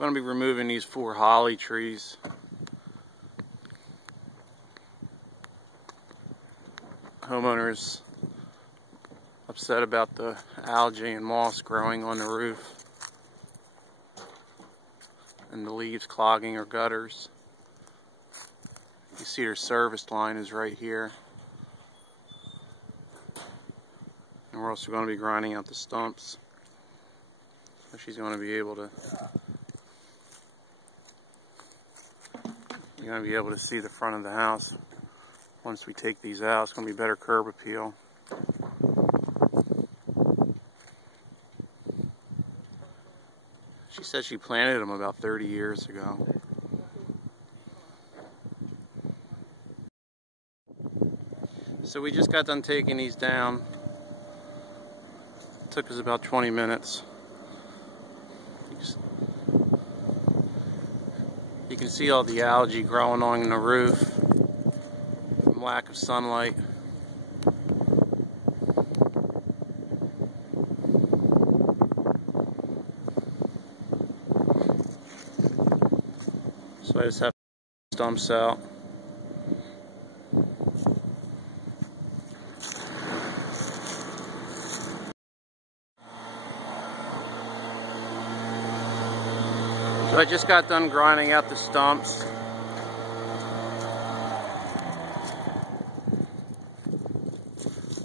going to be removing these 4 holly trees. Homeowners upset about the algae and moss growing on the roof and the leaves clogging our gutters. You see their service line is right here. And we're also going to be grinding out the stumps. So she's going to be able to, you're going to be able to see the front of the house once we take these out. It's going to be better curb appeal. She said she planted them about 30 years ago. So we just got done taking these down. It took us about 20 minutes. You can see all the algae growing on the roof from lack of sunlight. So I just have stumps out. So I just got done grinding out the stumps.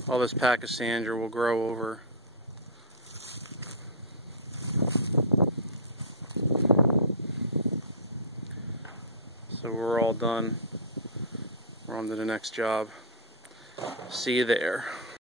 All this Pachysandra will grow over. So we're all done. We're on to the next job. See you there.